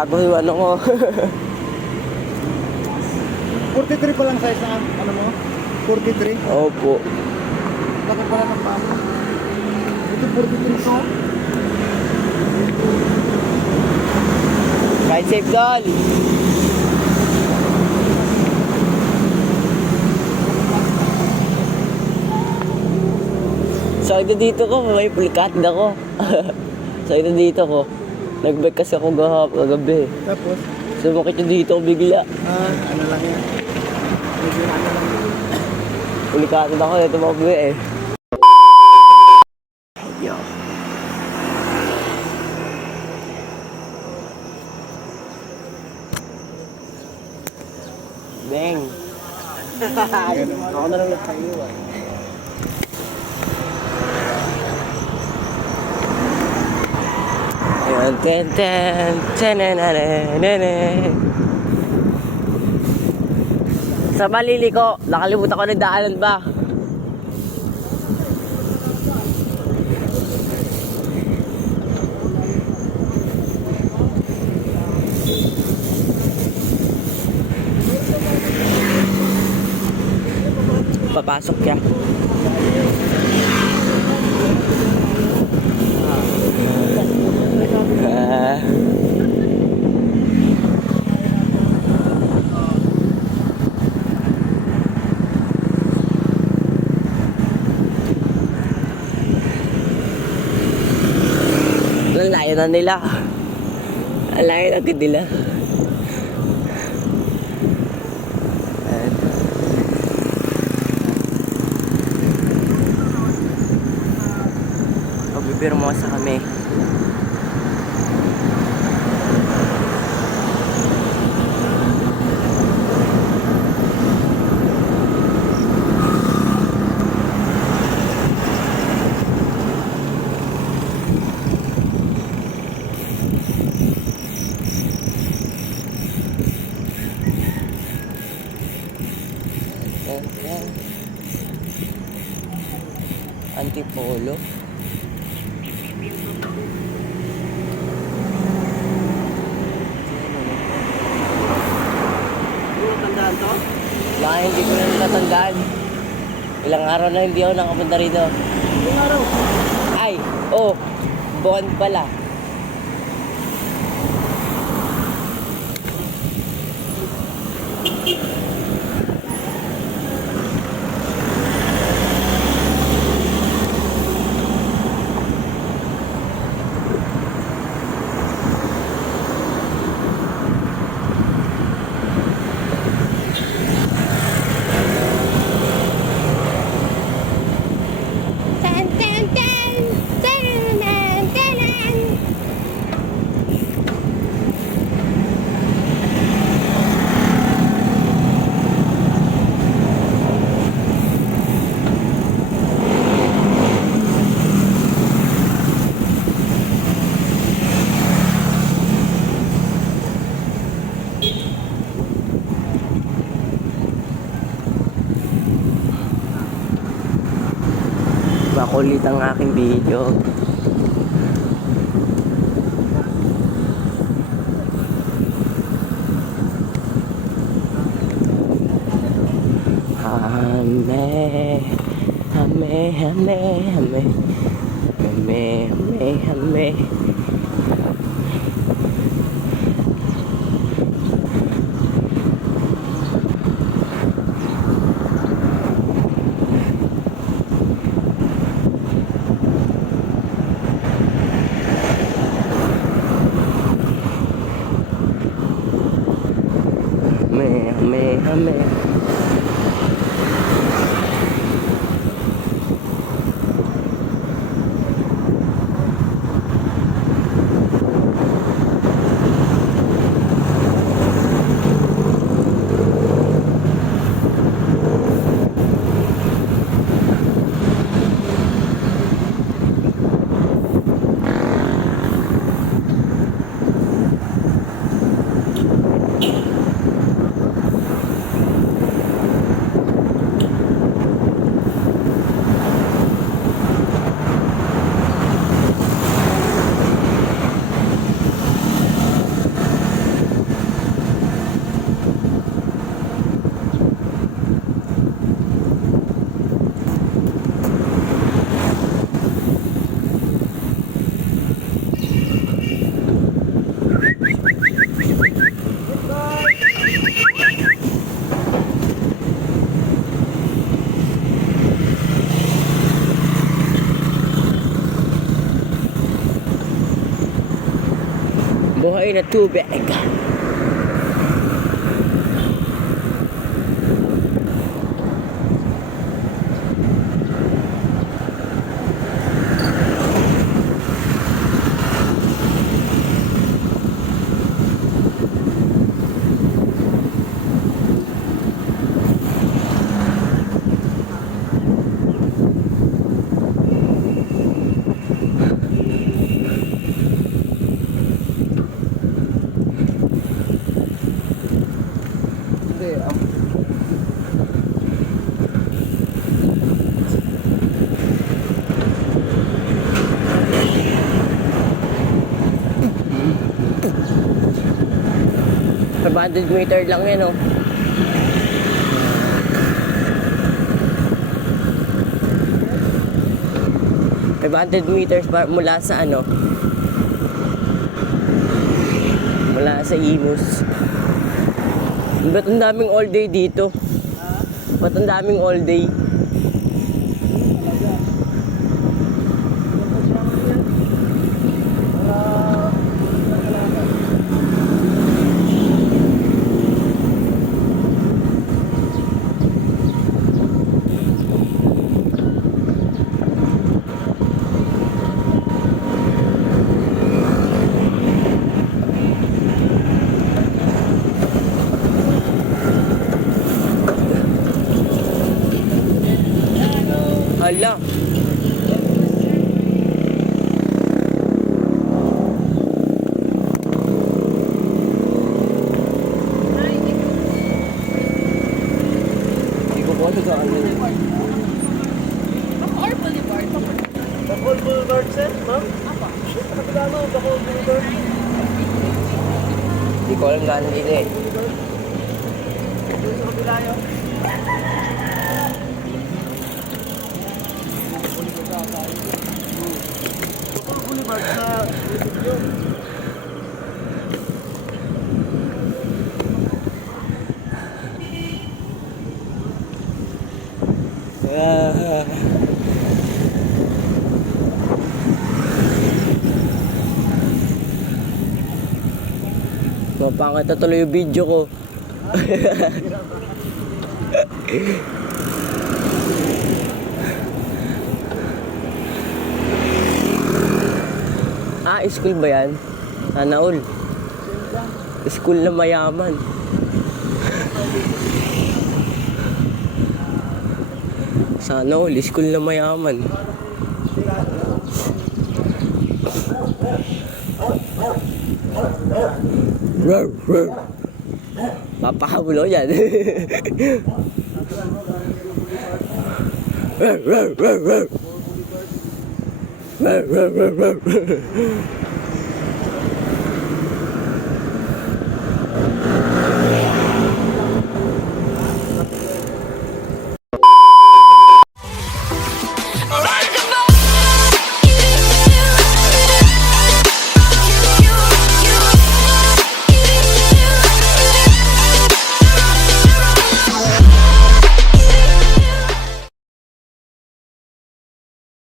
bago yung ano ko. 43 pa lang size na ano mo? 43? Opo. Laki pala ng paa mo. Ito 43 to. Ride safe, Dol. So ito dito ko, may pulikatid ako. So ito dito ko. Nag-bike kasi ako gabi. Tapos, Sumakit yung dito ko bigla. ano lang yan. Medyo ano lang yan. Pulikatid ako, ito mabuhi eh. Yo. Bang. Ako na lang nagpaiwan. Ayun, sa Maliliko, nakalimutan ko ng daanan ba? Papasok siya. Ang layo na nila. Ang layo na agad nila. Magbibiro sa kami. Antipolo. Tandaan to? Wala, hindi ko na natandaan. Ilang araw na hindi ako nakapunta rito. Ilang araw? Ay, oh, buwan pala. Makulit ang aking video. Hame, hame, hame, hame, hame, hame, hame. Hame. Malaki na tubig. Hindi, 500 meter lang yan, oh. $500 mula sa ano? Mula sa Imus. Ba't ang daming all day dito? Ba't ang daming all day? Hala. Hindi ko po ano saan yun. Bacoor Boulevard. Bacol Boulevard, sir, ma'am? Apa? Nakapila mo, Bacol Boulevard. Hindi ko alam gaano dito eh. Doon sa kabila yun. Bacol Boulevard sa likod yun. Ah. Mapangit na tuloy yung video ko. School ba yan? Sana all. School na mayaman. Sana all, school na mayaman. Papahabulo yan.